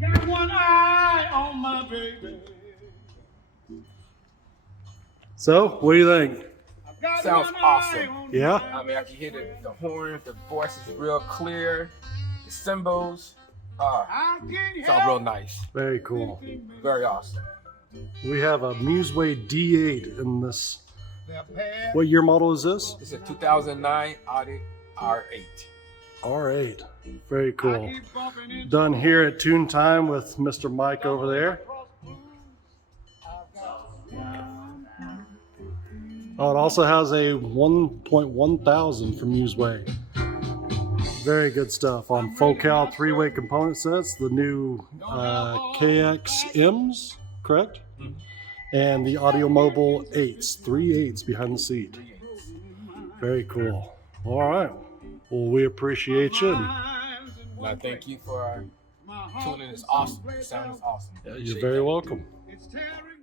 Got one eye on my baby. So, what do you think? Sounds awesome. Yeah? I mean, I can hear the horns, the voice is real clear, the cymbals. Sounds real nice. Very cool. Very awesome. We have a Musway D8 in this. What year model is this? This is a 2009 Audi R8. R8. Very cool. Done here at Tune Time with Mr. Mike over there. Oh, it also has a 1.1000 from Musway. Very good stuff on Focal 3-way component sets. The new KXMs, correct? Mm-hmm. And the Audio Mobile 8s, 3 8s behind the seat. Very cool. All right. Well, we appreciate you. Well, thank you for tuning in. It's awesome. The sound is awesome. You're very welcome. It's tearing